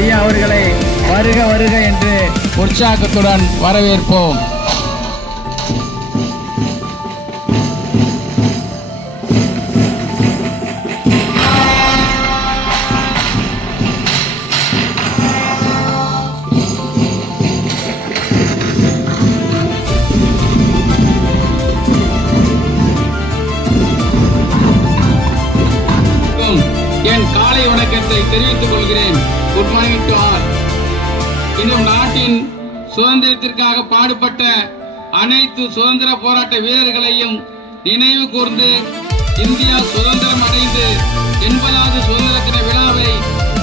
ஐயா அவர்களை வருக வருக என்று உற்சாகத்துடன் வரவேற்போம். என் காலை வணக்கத்தை தெரிவித்துக் கொள்கிறேன். Good morning to all. இன்னும் நாட்டின் சுதந்திரத்திற்காக பாடுபட்ட அனைத்து சுதந்திர போராட்ட வீரர்களையும் நினைவு கூர்ந்து இந்தியா சுதந்திரம் அடைந்து 80வது சுதந்திர தின விழாவை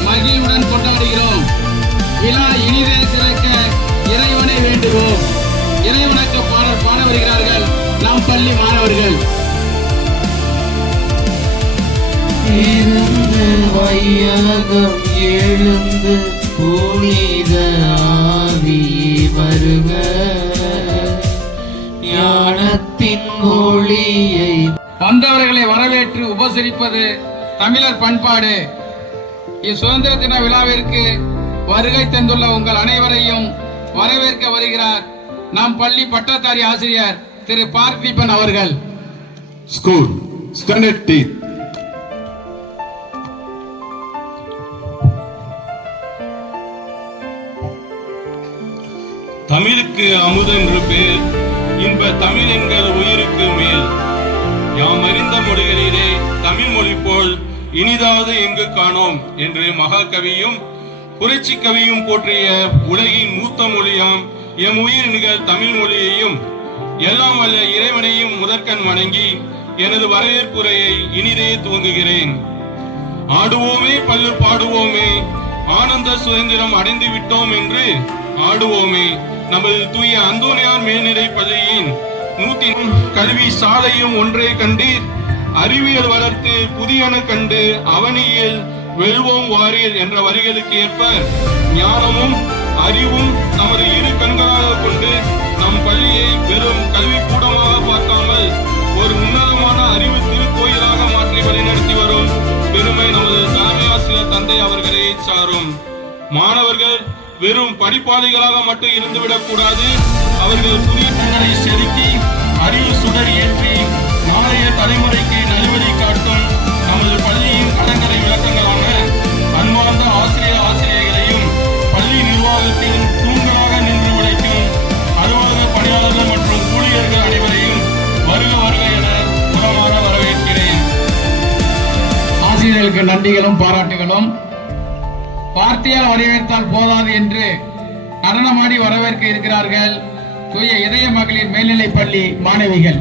மகிழ்வுடன் கொண்டாடுகிறோம். விழா இனிதே சிறக்க இறைவனை வேண்டுவோம். இறைவணக்க பாடல் பாட வருகிறார்கள் நம் பள்ளி மாணவர்கள். வையகம் எழுந்து புனித ஆவியே வருக, ஞானத்தின் ஒளியை வந்தவர்களை வரவேற்று உபசரிப்பது தமிழர் பண்பாடு. இச்சுதந்திர தின விழாவிற்கு வருகை தந்துள்ள உங்கள் அனைவரையும் வரவேற்க வருகிறார் நம் பள்ளி பட்டதாரி ஆசிரியர் திரு பார்த்திபன் அவர்கள். School standard teeth. தமிழுக்கு அமுதென்று பேர், இன்ப தமிழ் என்கிற உயிருக்கு மேல். யாம் அறிந்த மொழிகளிலே தமிழ் மொழி போல் இனிதாவது எங்கு காணோம் என்று மகாகவியும் புரட்சி கவியும் போற்றிய உலகின் மூத்த மொழியாம் எம் உயிர் நிகழ் தமிழ் மொழியையும் எல்லாம் வல்ல இறைவனையும் முதற்கண் வணங்கி எனது வரவேற்புரையை இனிதே துவங்குகிறேன். ஆடுவோமே பல்லு பாடுவோமே, ஆனந்த சுதந்திரம் அடைந்து விட்டோம் என்று ஆடுவோமே. நமது தூய அந்தோனியார் மேல்நிலை பள்ளியின் 100 கல்வி சாலையும் ஒன்றே கண்டீர், அறிவியல் வளர்த்து புதியன கண்டு அவனியில் வெல்வோம் வாரீர் என்ற வரிகளுக்கு ஏற்ப ஞானமும் அறிவும் நமது இரு கண்களாக கொண்டு நம் பள்ளியை வெறும் கல்வி கூடமாக பார்க்காமல் ஒரு உன்னதமான அறிவு திருக்கோயிலாக மாற்றி வழிநடத்தி வரும் பெருமை நமது தலைமை ஆசிரியர் தந்தை அவர்களே சாரும். மாணவர்கள் வெறும் படிப்பாளிகளாக மட்டும் இருந்துவிடக் கூடாது. அவர்கள் புதிய தங்களை செதுக்கி அறிவு சுடர் ஏற்றி நாளைய தலைமுறைக்கு நல்வழி காட்டும் நமது பள்ளியின் கலங்கரை விளக்கங்களான அன்பார்ந்த ஆசிரியர்களையும் பள்ளி நிர்வாகத்தில் தூண்களாக நின்று உழைக்கும் அலுவலக பணியாளர்கள் மற்றும் ஊழியர்கள் அனைவரையும் வருக வருக என புறமாற வரவேற்கிறேன். ஆசிரியர்களுக்கு நன்றிகளும் பாராட்டுகளும். வார்த்தையால் வரவேற்றால் போதாது என்று நடனமாடி வரவேற்க இருக்கிறார்கள் தூய இதய மகளிர் மேல்நிலை பள்ளி மாணவிகள்.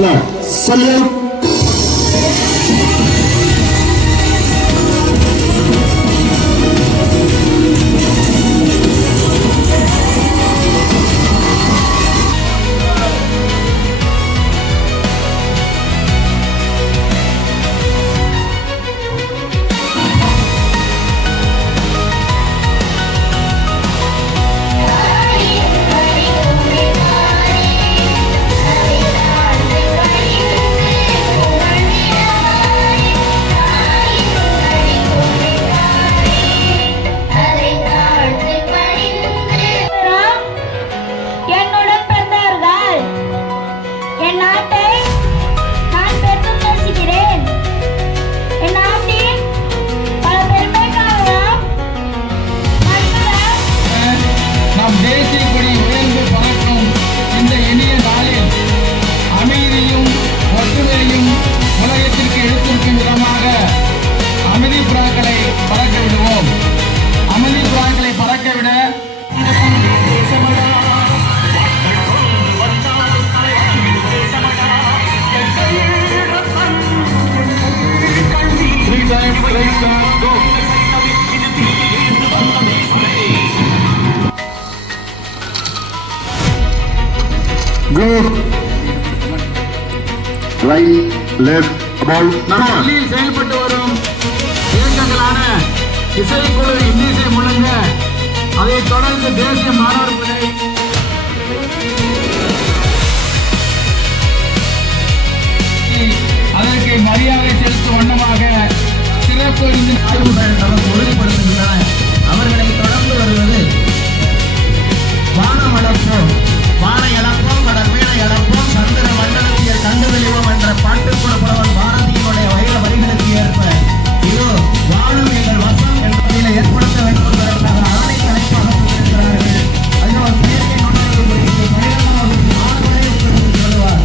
flag. Salute. என்னுடன் பிறந்தவர்கள் என் நாட்டை நான் பெற்றும் நேசிக்கிறேன். என் நாட்டின் பல பெருமைக்காக நம் தேசிய கொடி உயர்ந்து பறக்கும் இந்த இனிய நாளில் அமைதியும் ஒற்றுமையையும் உலகத்திற்கு எடுத்திருக்கும் விதமாக அமைதி புறாக்களை பறக்க விடுவோம். அமைதி புறாக்களை பறக்கவிட Good. Right, left, about. டெல்லியில் செயல்பட்டு வரும் இயக்கங்களான இசைக்குழு இன்னிசை முழங்க, அதைத் தொடர்ந்து தேசிய மாணவர் படை, அதற்கு மரியாதை செலுத்தும் வண்ணமாக சிறப்பு உறுதிப்படுத்துகின்றன. அவர்களை தொடர்ந்து வருவது வானம் அளப்போம், வானை அளப்போம், கடல் மீனை அளப்போம், சந்திர மண்டலத்தில் கண்டு வெளிவோம் என்ற பாட்டுக்குற புலவன் பாரதியினுடைய வைர வரிகளுக்கு ஏற்ப இதோ வாழும் எங்கள் வசம் என்ற நிலை ஏற்படுத்த வேண்டும் என்பதற்காக ஆணை தலைப்பாக கொண்டிருக்கிறார்கள். அதில் ஒரு செயற்கை நுண்ணறிவு குறித்து பயிரமாக ஆணுகளை உங்களுக்கு சொல்லுவார்.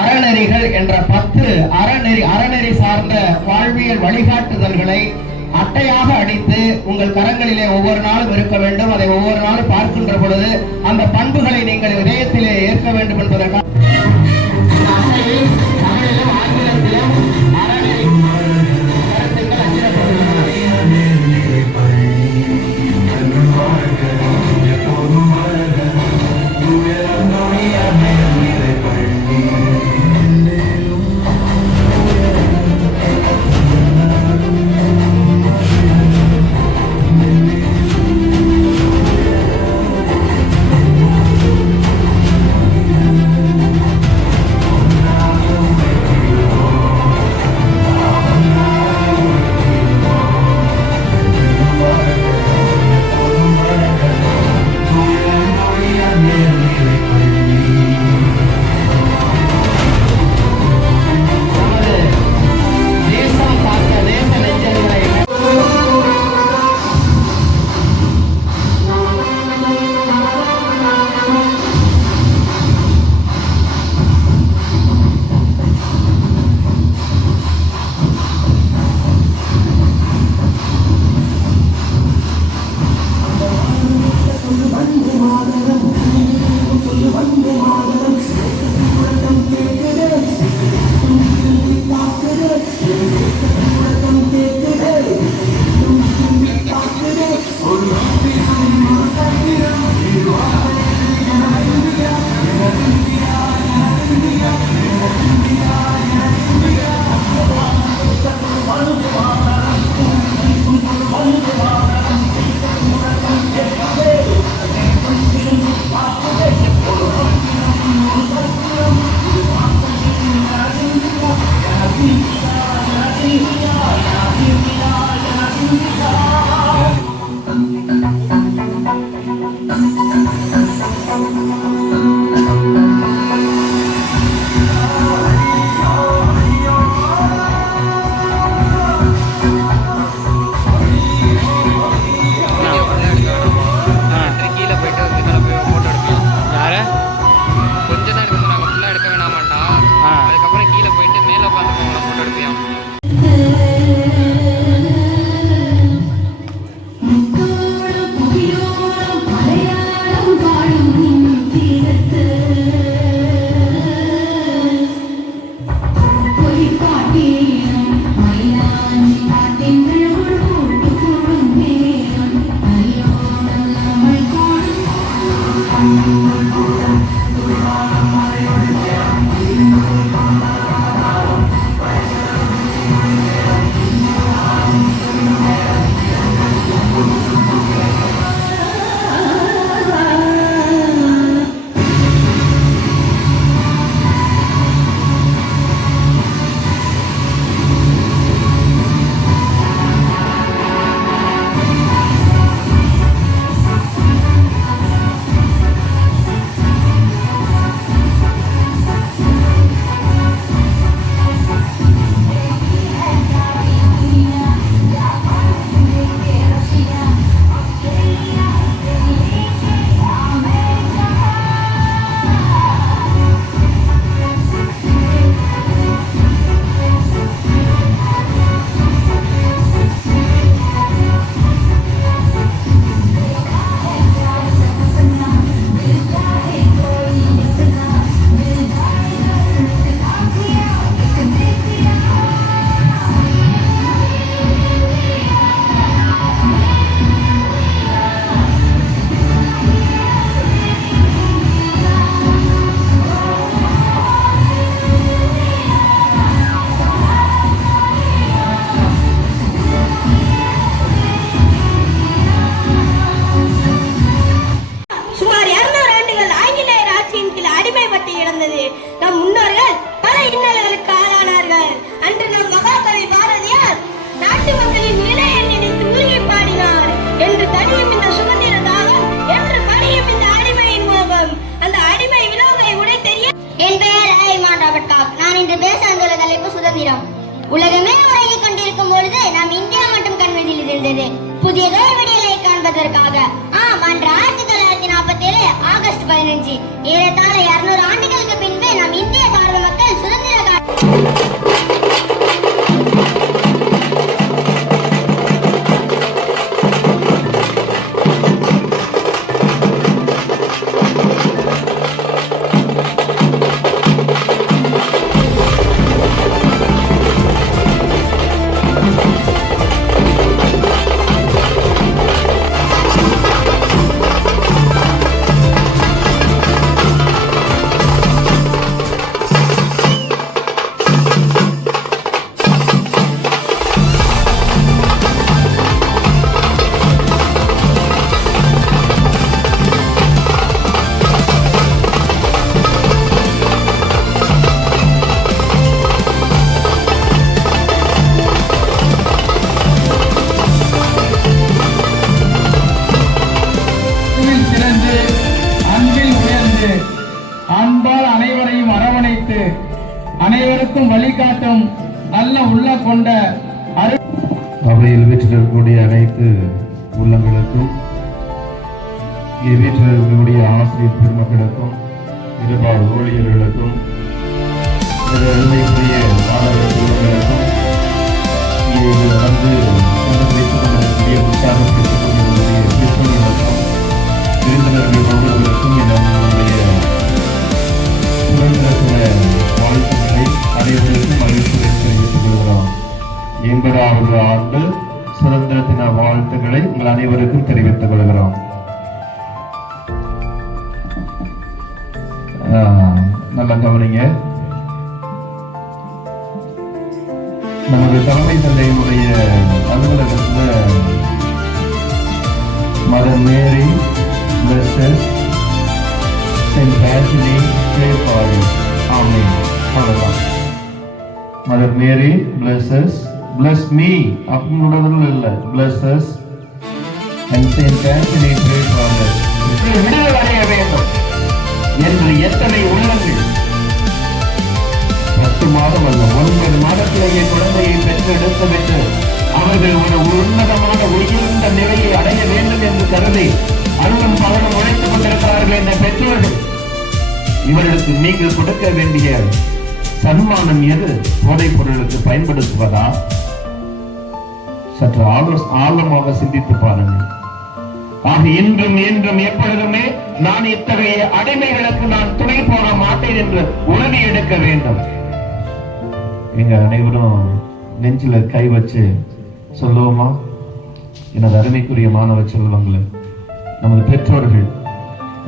அறநெறிகள் என்ற 10 அறநெறி சார்ந்த வாழ்வியல் வழிகாட்டுதல்களை அட்டையாக அடித்து உங்கள் கரங்களிலே ஒவ்வொரு நாளும் இருக்க வேண்டும். அதை ஒவ்வொரு நாளும் பார்க்கின்ற பொழுது அந்த பண்புகளை நீங்கள் இதயத்திலே ஏற்க வேண்டும் என்பதற்காக அதுக்கப்புறம் கீழே போயிட்டு மேலே உட்காந்து ஃபோட்டோ எடுப்பியா? சுதந்திரம். உலகமே உறங்கிக் கொண்டிருக்கும் பொழுது நாம் இந்தியா மட்டும் கண்வதில் இருந்தது புதியதோர் விடியலை காண்பதற்காக. அன்று 1947 ஆகஸ்ட் 15 ஏறத்தாழ 200 ஆண்டுகளுக்கு பின்பு நாம் இந்திய பாரத மக்கள் சுதந்திர அன்பால் அனைவரையும் அரவணைத்து அனைவருக்கும் வழிகாட்டும் நல்ல உள்ள கொண்ட அவையில் வீற்றிருக்கக்கூடிய அனைத்து உள்ளங்களுக்கும் இங்கே வீற்றிருக்கக்கூடிய ஆசிரியர் பெருமக்களுக்கும் இருபாடு ஊழியர்களுக்கும் எழுதைக்குரிய மாணவர்களுக்கும் இங்கே வந்து வைத்துக் கொண்டிருக்கக்கூடிய உற்சாகம் பெற்றுக் கொண்டிருக்கக்கூடிய கிறிஸ்தவர்களுக்கும் விருந்தினர்கள் ஒவ்வொருவருக்கும் நம்முடைய சுதந்திர வாழ்த்துக்களை அனைவருக்கும் மகிழ்ச்சியுடன் தெரிவித்துக் கொள்கிறோம். 80வது ஆண்டு சுதந்திர தின வாழ்த்துக்களை உங்கள் அனைவருக்கும் தெரிவித்துக் கொள்கிறோம். நல்லா கவனிங்க. நமது தலைமை தந்தையினுடைய அலுவலகத்தில் mother Mary blesses Saint Anthony pray for you. Amen. அவ்வளவுதான். Mother Mary blesses, bless me அப்படின்றதுல இல்ல, blesses and Saint Anthony pray for us. விடுதலை அடைய வேண்டும் என்று எத்தனை உள்ளங்கள் 10 மாதம் அல்ல 9 மாதத்திலேயே குழந்தையை பெற்றெடுத்து விட்டு அவர்கள் ஒரு உன்னதமான உயர்ந்த நிலையை அடைய வேண்டும் என்று கருதி அருளும் பலனும் உழைத்துக் கொண்டிருக்கிறார்கள் என்ற பெற்றோர்கள். இவர்களுக்கு நீங்கள் கொடுக்க வேண்டிய சன்மானம் எது? போதைப் பொருளுக்கு பயன்படுத்துவதா? சற்று ஆழமாக சிந்தித்து பாருங்கள். ஆக இன்றும் என்றும் எப்பொழுதுமே நான் இத்தகைய அடிமைகளுக்கு நான் துணை போக மாட்டேன் என்று உறுதி எடுக்க வேண்டும். எங்க அனைவரும் நெஞ்சில கை வச்சு சொல்லுவோமா? எனது அருமைக்குரிய மாணவ செல்வங்களே, நமது பெற்றோர்கள்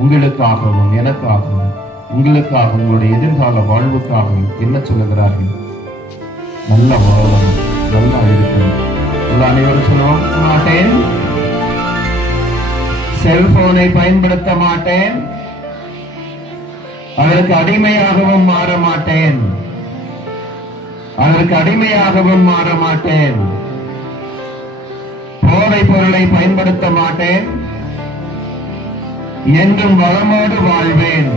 உங்களுக்காகவும் எனக்காகவும் உங்களுக்காக உங்களுடைய எதிர்கால வாழ்வுக்காகவும் என்ன சொல்லுகிறார்கள்? நல்ல வாழணும், நல்லா இருக்கணும். அனைவரும் சொல்லுவோம், மாட்டேன், செல்போனை பயன்படுத்த மாட்டேன், அதற்கு அடிமையாகவும் மாற மாட்டேன், அதற்கு அடிமையாகவும் மாற மாட்டேன், போதைப் பொருளை பயன்படுத்த மாட்டேன், என்றும் வளமோடு வாழ்வேன்,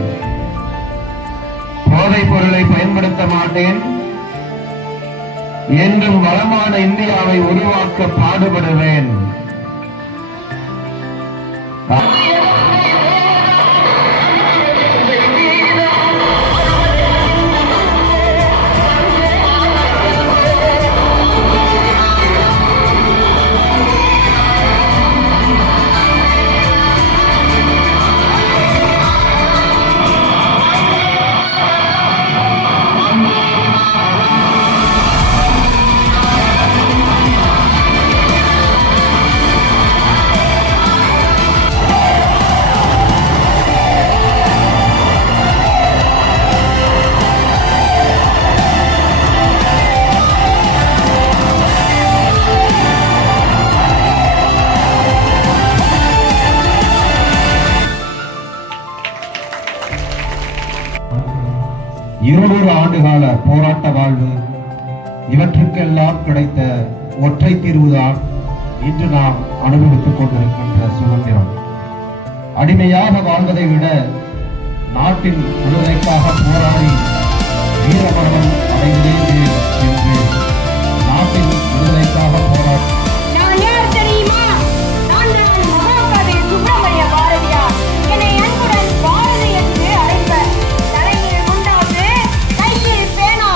போதைப் பொருளை பயன்படுத்த மாட்டேன், என்றும் வளமான இந்தியாவை உருவாக்க பாடுபடுவேன். ஆண்டுகால போராட்ட வாழ்வு இவற்றுக்கெல்லாம் கிடைத்த ஒற்றை தீர்வுதான் இன்று நாம் அனுபவித்துக் கொண்டிருக்கின்ற சுதந்திரம். அடிமையாக வாழ்வதை விட நாட்டின் விடுதலைக்காக போராடி வீரமரணம் அடைந்தே தீரும் என்று நாட்டின் விடுதலைக்காக போராடும் நான் யார் தெரியுமா? நான் மகாகவி சுப்பிரமணிய பாரதியார். என்னை அன்புடன் பாரதி என்று அழைப்பர். தலையில் குண்டாசு, கையில் பேனா.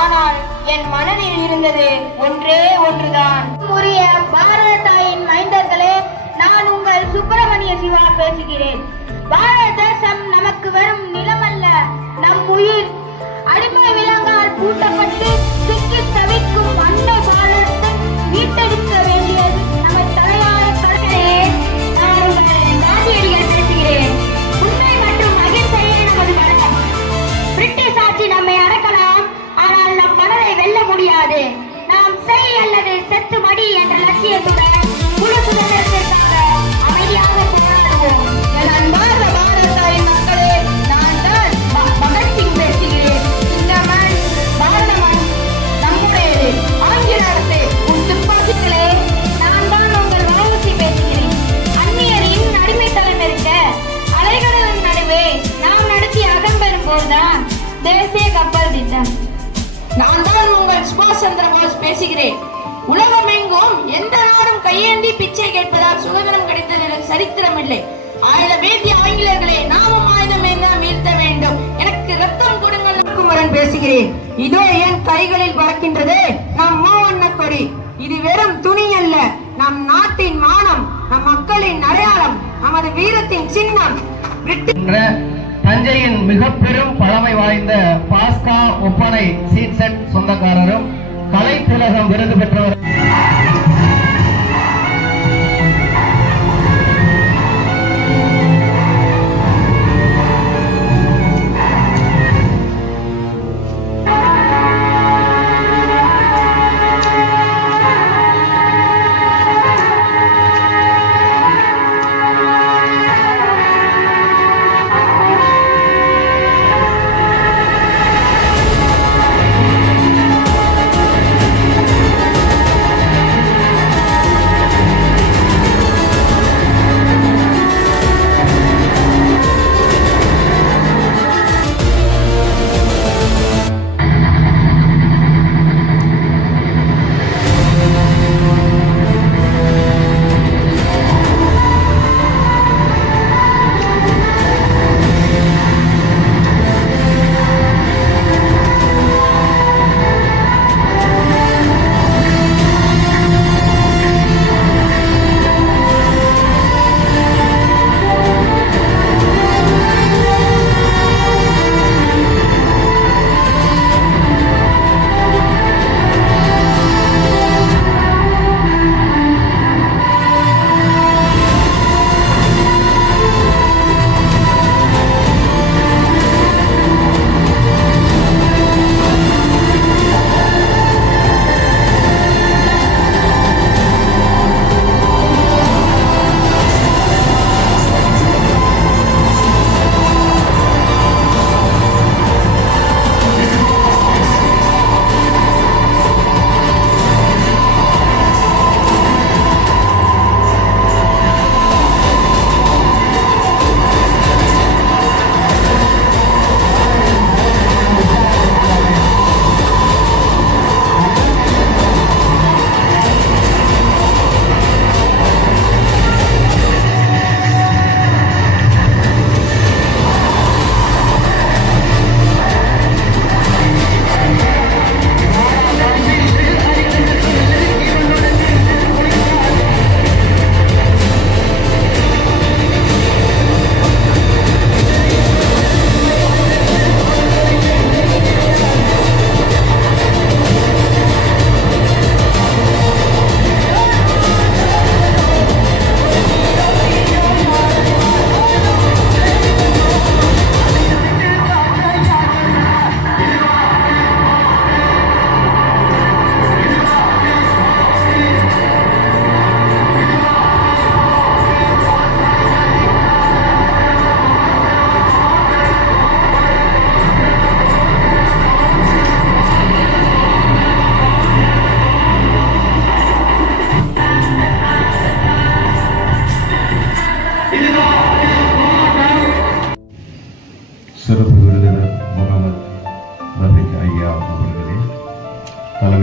ஆனால் என் மனதில் இருந்தது ஒன்றே ஒன்றுதான். உரிய பாரத தாயின் மைந்தர்களே, நான் உங்கள் சுப்பிரமணிய சிவா பேசுகிறேன். பாரத தேசம் நமக்கு வெறும் நிலமல்ல, நம் உயிர். அடிமை விலங்கால் பூட்டப்பட்டு சிக்கி தவிக்கும் அன்னை பாரதத்தை மீட்டெடுக்க வேண்டியது நமது தலையாய கடமையே. நான் உங்கள் காந்தியடிகள் பேசுகிறேன். உண்மை மற்றும் அகிம்சையே நமது பலம். பிரிட்டிஷ் ஆட்சி நம்மை அடக்கலாம், ஆனால் நம் மனதை வெல்ல முடியாது. நாம் செய் அல்லது செத்து மடி என்ற லட்சியத்துடன் முழு சுதந்திரத்திற்காக அமைதியாக போராடுவோம். என் அன்பார்ந்த பாரத தாயின் மக்களே, நான் தான் பகத்சிங் பேசுகிறேன். இந்த மண், பாரத மண் நம்முடையது. ஆங்கில அரசு உன் துப்பாக்கிகளே, நான் தான் உங்கள் வளர்ச்சி பேசுகிறேன். அந்நியரின் அடிமைத்தனம் இருக்க அலைகடலின் நடுவே நாம் நடத்திய அகம்பெறும் போதுதான் தேசிய கப்பல் திட்டம். நான் தான் உங்கள் சுபாஷ் சந்திர போஸ் பேசுகிறேன். உலகமெங்கும் எந்த நாடும் கையேந்தி பிச்சை கேட்பதால் சுதந்திரம் கிடைத்தது சரித்திரம் இல்லை. ஆயுதம் ஏந்திய ஆங்கிலேயர்களை நாமும் ஆயுதம் ஏந்த வீழ்த்த வேண்டும். எனக்கு ரத்தம் கொடுங்கள். குமரன் பேசுகிறேன். இதோ என் கைகளில் பறக்கின்றது நம் மூவண்ண கொடி. இது வெறும் துணி அல்ல, நம் நாட்டின் மானம், நம் மக்களின் அடையாளம், நமது வீரத்தின் சின்னம். தஞ்சையின் மிக பெரும் பழமை வாய்ந்த பாஸ்கா ஒப்பனை சீட் செட் சொந்தக்காரரும் கலை திலகம் விருது பெற்றவர்.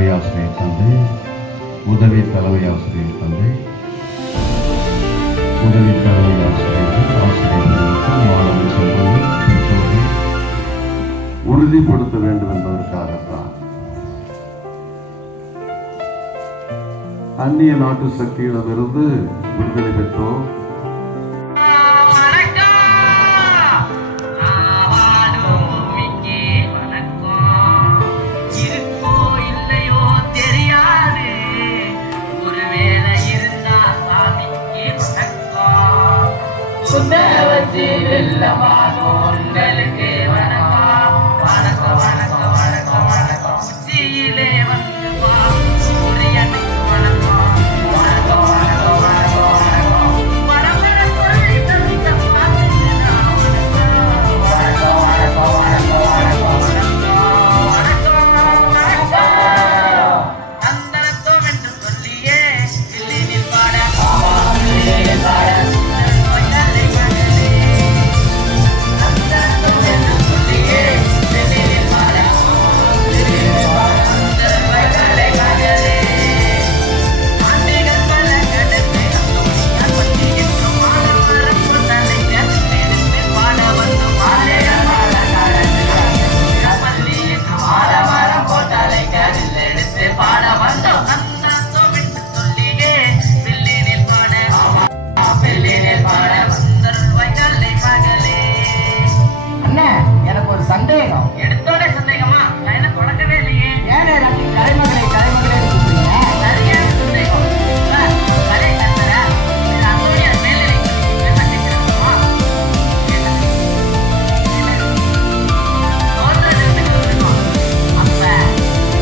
தலைமை ஆசிரியர் தந்தை, உதவி தலைமை ஆசிரியர் தந்தை, உதவி தலைமை ஆசிரியர்கள், ஆசிரியர்களுக்கு மாணவ சமூகம், பெற்றோர்கள் உறுதிப்படுத்த வேண்டும் என்பதற்காகத்தான் அந்நிய நாட்டு சக்தியிடமிருந்து விடுதலை பெற்றோம். உங்களுக்கு வணக்கம் வணக்கம் வணக்கம் வணக்கம் வணக்கம் உச்சியிலே வந்து சூரியனுக்கு வணக்கம் வணக்கம் வணக்கம் வணக்கம் வணக்கம் பரம்பர கொள்ளை தவித்த வணக்கம் வணக்கம் வணக்கம் வணக்கம் வணக்கம் அந்தரத்தோம் என்று சொல்லியே இல்லினில் பாட பாட சந்தேகம் எடுத்தோட சந்தேகமா நான் என்ன தொடக்கவே இல்லையே. ஏன் கலைமகளே கலைமகளே சொல்றீங்க? சரியான சந்தேகம். கலை கத்தர அந்தோனியா மேலே என்ன கேட்கிறோமா? அப்ப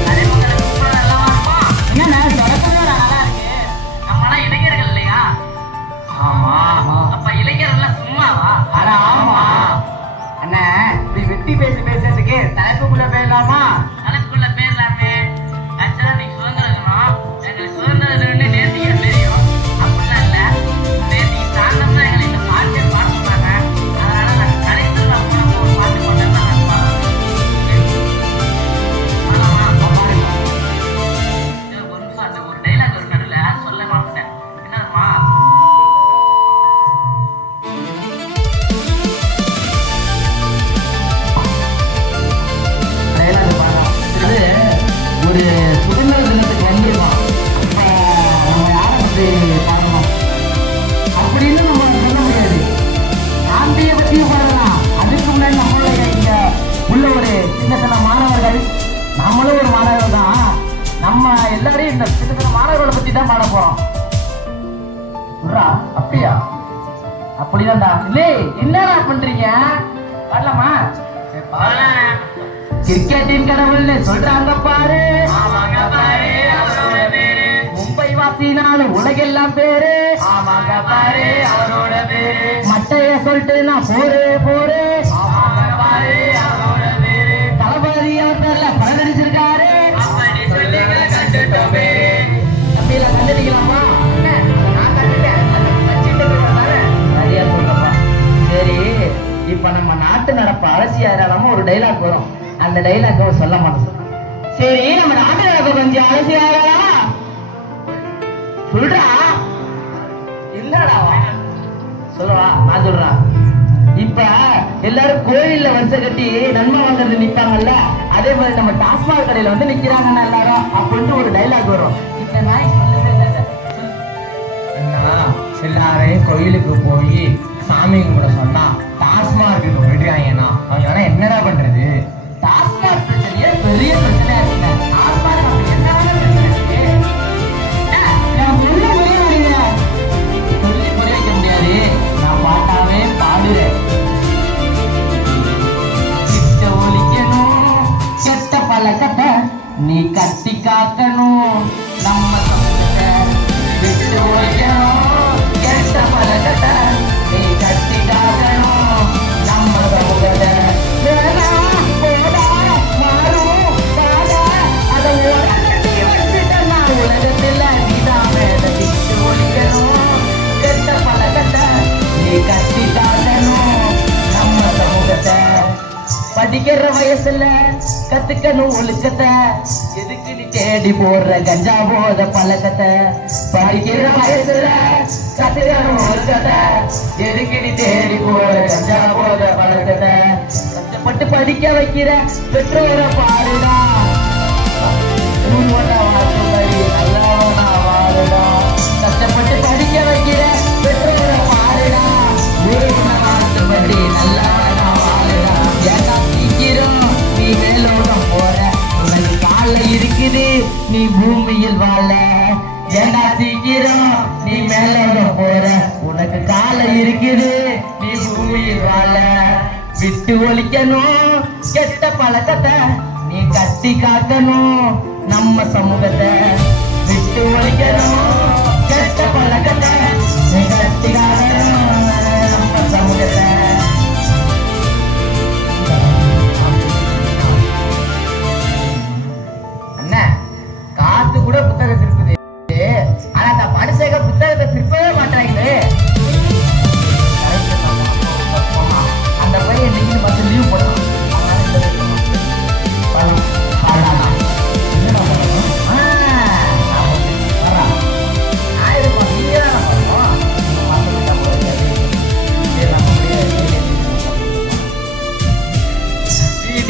கலைமகளை ரொம்ப நல்லா இருப்போம். என்ன தொடக்கமே நல்லா இருக்கு. நம்மளாம் இளைஞர்கள் இல்லையா? ஆமா. அப்ப இளைஞர்கள் சும்மாவா? அட ஆமா அண்ணா. வெட்டி பேசுறதுக்கு தலைப்புக்குள்ள போயிடலாமா? தலைப்புக்குள்ள போயிடலாமே. ஆக்சுவலா நீ சுதந்திரம் எங்களுக்கு சுதந்திரம் நேர்த்தியா தெரியும். அப்படிலாம் இல்ல, நேர்த்தி தாண்டம்னா எங்களை இந்த பாட்டு பாட சொன்னாங்க. அதனால நாங்கள் கலைத்துல ஒரு பாட்டு பண்ணா ஒரு நிமிஷம் அந்த ஒரு டைலாக் ஒரு நடுவில் சொல்ல மாட்டேன். என்னதுமா? ஒரு சுதந்திர தினத்துக்கு வந்திருக்கோம். நம்ம யாரை பற்றி பாடணும் அப்படின்னு நம்ம சொல்ல முடியாது. காந்தியை பற்றியும் பாடலாம். அதுக்கு முன்னாடி நம்மளுடைய இங்க உள்ள ஒரு சின்ன சின்ன மாணவர்கள், நம்மளும் ஒரு மாணவர்கள் தான். நம்ம எல்லாரையும் இந்த சின்ன சின்ன மாணவர்களை பற்றி தான் பாட போறோம். அப்படியா? அப்படிதான்டா. இல்லை என்னடா பண்றீங்க? பாடலாமா? கிரிக்கெட்டின் கடவுள்னு சொல்றாங்க பாரு. ஆமாங்க பாரு. அவரோட பேரு மும்பை வாசினாலும் உலகெல்லாம் பேரு. ஆமாங்க பாரு. அவரோட பேரு மட்டைய சொல்லிட்டு நான் போரு போரு. ஆமாங்க பாரு. அவரோட பேரு தளபதி. அவர் பேர்ல படம் நடிச்சிருக்காரு. அப்படி சொல்லுங்க கண்டுட்டோமே. தம்பியில கண்டுடிக்கலாமா? நான் கண்டுட்டேன். சரியா சொல்றப்பா. சரி, இப்ப நம்ம நாட்டு நடப்பு அரசியலாம ஒரு டைலாக் வரும். அந்த டைலாக் சொல்ல மாட்டேன். சரி, நம்ம நாட்டு நடப்பு கொஞ்சம் அரசியலா சொல்றா. இல்லடா சொல்லுவா. நான் சொல்றா. இப்ப எல்லாரும் கோயில்ல வரிசை கட்டி நன்மை வாங்குறது நிப்பாங்கல்ல, அதே மாதிரி நம்ம டாஸ்மாக் கடையில வந்து நிக்கிறாங்கன்னா எல்லாரும் அப்படின்னு ஒரு டைலாக் வரும். இந்த நாய் சொல்லவே இல்லை. எல்லாரையும் கோயிலுக்கு போய் சாமி கும்பிட சொன்னா டாஸ்மார்க்கு போயிடுறாங்கன்னா அவங்க என்னடா பண்றது? டாஸ்மாக் பிரச்சனையே பெரிய பிரச்சனையா இருக்குங்க. டாஸ்மாக் அப்படி என்ன பிரச்சனை இருக்கு? சொல்லி புரிய வைக்க முடியாது. நான் பாட்டாவே பாடுறேன். கிட்ட ஒழிக்கணும் கெட்ட பழக்கத்தை நீ கட்டி காக்கணும். நம்ம சமூகத்தை விட்டு ஒழிக்கணும். கெட்ட பழக்கத்தை நீ கட்டி காக்கணும். நம்ம சமூகத்தை உலகத்துல நீதான் விட்டு ஒழிக்கணும். கெட்ட பழக்கத்தை நீ கட்டி காக்கணும். நம்ம சமூகத்தை படிக்கிற வயசுல கத்துக்கணும் ஒழுக்கத்தை, எதுக்கு நீ தேடி போடுற கஞ்சா போத பழக்கத்தை? படிக்கிற வயசுல கத்துக்கணும் ஒழுக்கத்தை, எதுக்கு நீ தேடி போடுற கஞ்சா போத பழக்கத்தை? கஷ்டப்பட்டு படிக்க வைக்கிற பெற்றோரை பாருடா, நல்லவனா வாழுடா. கஷ்டப்பட்டு படிக்க வைக்கிற பெற்றோரை பாருடா, வாழ்த்துபடி நல்லவனா வாழுடா. ஏன்னா சீக்கிரம் நீ மேலோகம் போற, உனக்கு கால இருக்குது நீ பூமியில் வாழ. ஏன்னா சீக்கிரம் நீ மேலோகம் போற, உனக்கு கால இருக்குது நீ பூமியில் வாழ. விட்டு ஒழிக்கணும் கெட்ட பழக்கத்தை, நீ கட்டி காக்கணும் நம்ம சமூகத்தை. விட்டு ஒழிக்கணும் கெட்ட பழக்கத்தை, நீ கட்டி காக்கணும் நம்ம சமூகத்தை. அண்ணா, காத்து கூட புத்தகம் திருப்புது, ஆனா அந்த மனுஷங்க புத்தகத்தை திருப்பவே மாட்டாங்களே. அந்த பையன் இன்னைக்கு பத்து லீவ் போடணும்.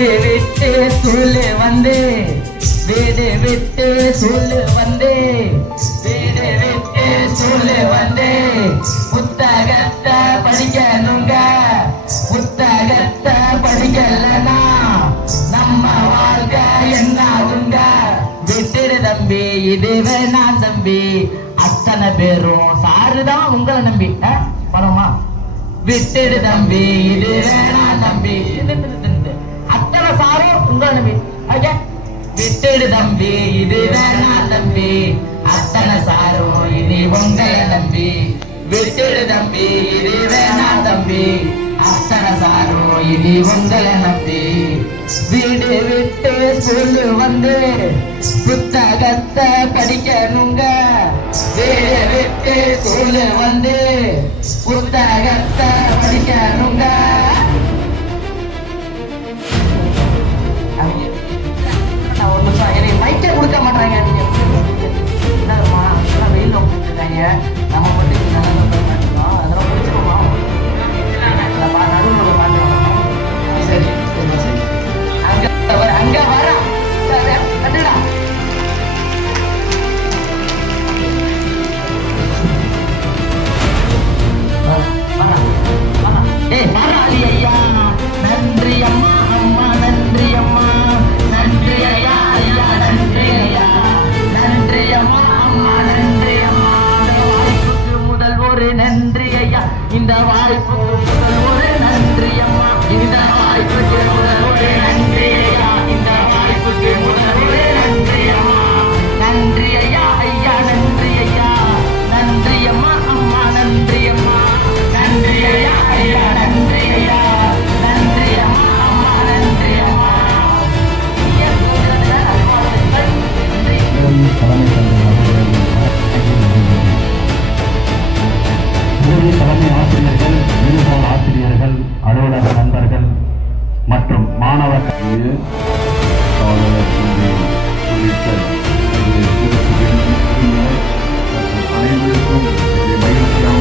வீடு விட்டு சொல்லு வந்து, வீடு விட்டு சொல்லு வந்து, வீடு விட்டு சொல்லு வந்து, புத்தகத்தை படிக்கணுங்க. புத்தகத்தை படிக்கலனா நம்ம வாழ்க்கை என்னாகுங்க? விட்டுடு தம்பி, இது வேணாம் தம்பி. அத்தனை பேரும் சாருதான் உங்களை நம்பி பணமா. விட்டுடு தம்பி, இது வேணாம் தம்பி. அத்தனை சாரும் உங்களை நம்பி. விட்டுடு தம்பி, இது வேணாம் தம்பி. அத்தனை சாரும் இனி உங்களை நம்பி. விட்டுடு தம்பி, இது வேணாம் தம்பி. அத்தனை சாரும் இனி உங்களை நம்பி. வீடு விட்டு சொல்லு வந்து, புத்தகத்தை படிக்கணுங்க. வீடு விட்டு சொல்லு வந்து, புத்தகத்தை படிக்கணுங்க. எனக்கு மைக்கே கொடுக்க மாட்டாங்க. நீங்க வெயில் கொடுத்துருக்காங்க, நம்ம மட்டும் நல்லா மாட்டோம். அதெல்லாம் முடிச்சுக்கோமா? நடுவில் மாட்டோம். சரி சரி சரி. அங்க வர கட்டுடா. ஐயா, நன்றி அம்மா, அம்மா நன்றி அம்மா. நன்றி ஐயா, ஐயா நன்றி ஐயா. நன்றி அம்மா, அம்மா நன்றி அம்மா. இந்த வாய்ப்புக்கு முதல் ஒரு நன்றி ஐயா. இந்த வாய்ப்புக்கு முதல் ஒரு நன்றி அம்மா. இந்த வாய்ப்புக்கு முதல் ஒரு நன்றி ஐயா. இந்த வாய்ப்புக்கு முதல் ஒரு நன்றி அம்மா. நன்றி ஐயா, ஐயா நன்றி ஐயா. நன்றி அம்மா, அம்மா நன்றி அம்மா. நன்றி ஐயா, ஐயா நன்றி ஐயா. நன்றி அம்மா, அம்மா நன்றி அம்மா. தலைமை ஆசிரியர்கள், நிருபர் ஆசிரியர்கள், அலுவலக நண்பர்கள் மற்றும் மாணவர்கள் அனைவருக்கும் மகிழ்ச்சியான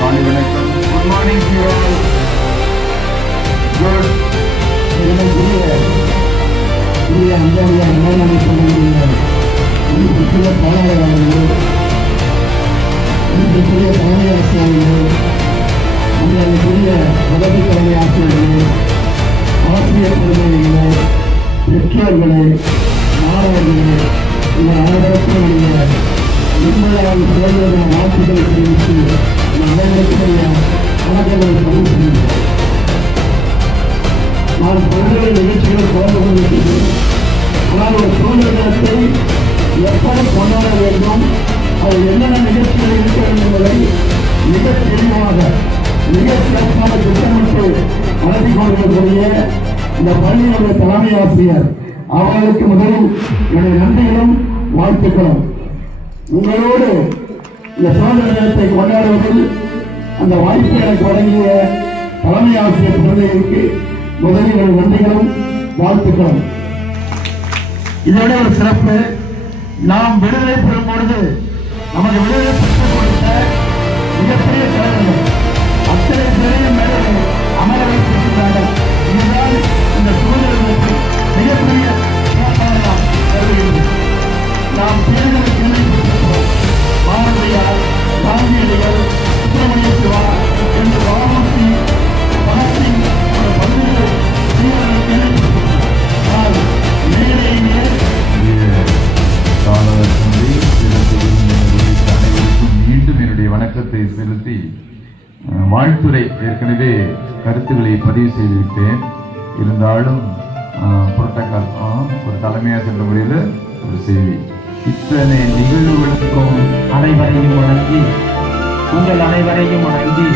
காலை வணக்கம். Good morning to all. Good அஞ்சாவது மேலாண்மை சொல்லுங்க. சில பாடல்கள் புதிய தலைமை ஆசிரியர்கள், புதிய உதவி தலைமை ஆசிரியர்களே, ஆசிரியர் பெருமைகளே, பெற்றோர்களே, மாணவர்களே, இந்த அனைவருக்கும் உண்மையான சிறந்த வாழ்த்துக்களை தெரிவித்து அனைவருடைய வணக்கங்களை பதிவு செய்கிறேன். நான் பல்வேறு நிகழ்ச்சிகள் கலந்து கொண்டிருக்கிறேன். ஆனால் ஒரு சுதந்திர தினத்தை எப்படி கொண்டாட வேண்டும், அது என்னென்ன நிகழ்ச்சிகள் இருக்கிறது என்பதை மிக தெளிவாக மிக சிறப்பான திட்டமிட்டு நடத்தி கொண்டிருக்கக்கூடிய இந்த பள்ளியுடைய தலைமை ஆசிரியர் அவர்களுக்கு முதலில் என்னுடைய நன்றிகளும் வாழ்த்துக்களும். உங்களோடு இந்த சுதந்திர தினத்தை கொண்டாடுவதில் அந்த வாய்ப்பை எனக்கு வழங்கிய தலைமை ஆசிரியர் குழந்தைகளுக்கு முதலில் நன்றிகளும் வாழ்த்துக்களும். இதோட ஒரு சிறப்பு, நாம் விடுதலை பெறும் பொழுது நமக்கு விடுதலை பெற்றுக் கொடுத்த மிகப்பெரிய தலைவர்கள் அத்தனை பெரிய மேடைகளை அமர வைத்திருக்கிறார்கள். இதுதான் இந்த சுதந்திரத்திற்கு மிகப்பெரிய சிறப்பாக நாம் கருதுகிறோம். நாம் தேர்தலை கேள்விப்பட்டிருக்கிறோம். பாரதியார், காந்தியடிகள், சுப்பிரமணிய சிவா என்று வாமூர்த்தி, பகத்சிங் போன்ற பல்வேறு சீரர்களை கேள்விப்பட்டிருக்கிறோம். ஆனால் மேடையிலே அனைவருக்கும் மீண்டும் என்னுடைய வணக்கத்தை செலுத்தி வாழ்த்துரை ஏற்கனவே கருத்துக்களை பதிவு செய்துவிட்டேன். இருந்தாலும் புரோட்டோகால் ஒரு தலைமையாக சென்ற முறையில் ஒரு செய்தி, இத்தனை நிகழ்வுகளுக்கும் அனைவரையும் வணங்கி, உங்கள் அனைவரையும் வணங்கி,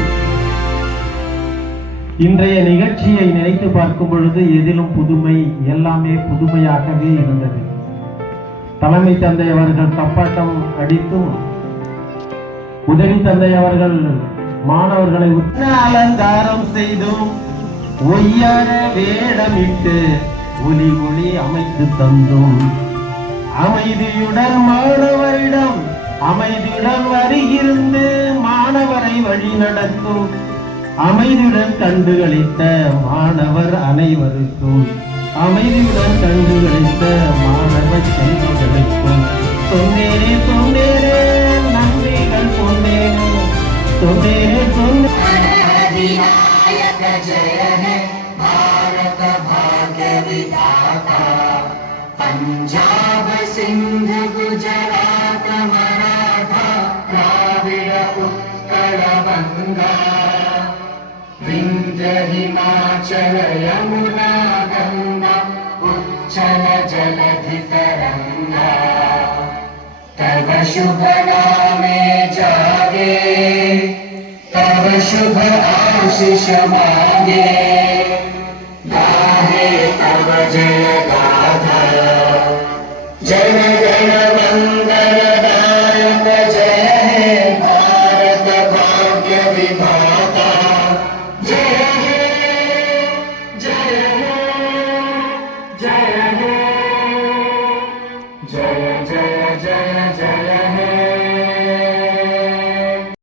இன்றைய நிகழ்ச்சியை நினைத்து பார்க்கும் பொழுது எதிலும் புதுமை, எல்லாமே புதுமையாகவே இருந்தது. தலைமை தந்தை அவர்கள் தப்பாட்டம் அடித்தும், உதவி தந்தை அவர்கள் மாணவர்களை அலங்காரம் செய்தும், ஒய்யார வேடமிட்டு ஒலி ஒளி அமைத்து தந்தும், அமைதியுடன் மாணவரிடம் அமைதியுடன் வருகிருந்து மாணவரை வழி நடத்தும், அமைதியுடன் கண்டுகளித்த மாணவர் அனைவருக்கும், அமைதியுடன் கண்டுகளித்த மாணவர் செல்வங்களுக்கும் சொன்னேனே சொன்னேனே நன்றிகள் சொன்னேனே சொன்னேனே சொன்னேனே. जय है भारत भाग्य विधाता, पंजाब सिंध गुजरात मराठा द्राविड़ उत्कल बंगा, विंध्य हिमाचल यमुना गंगा उच्चल जलधि तरंगा, तव शुभ नामे जागे, तव शुभ आशीष मांगे।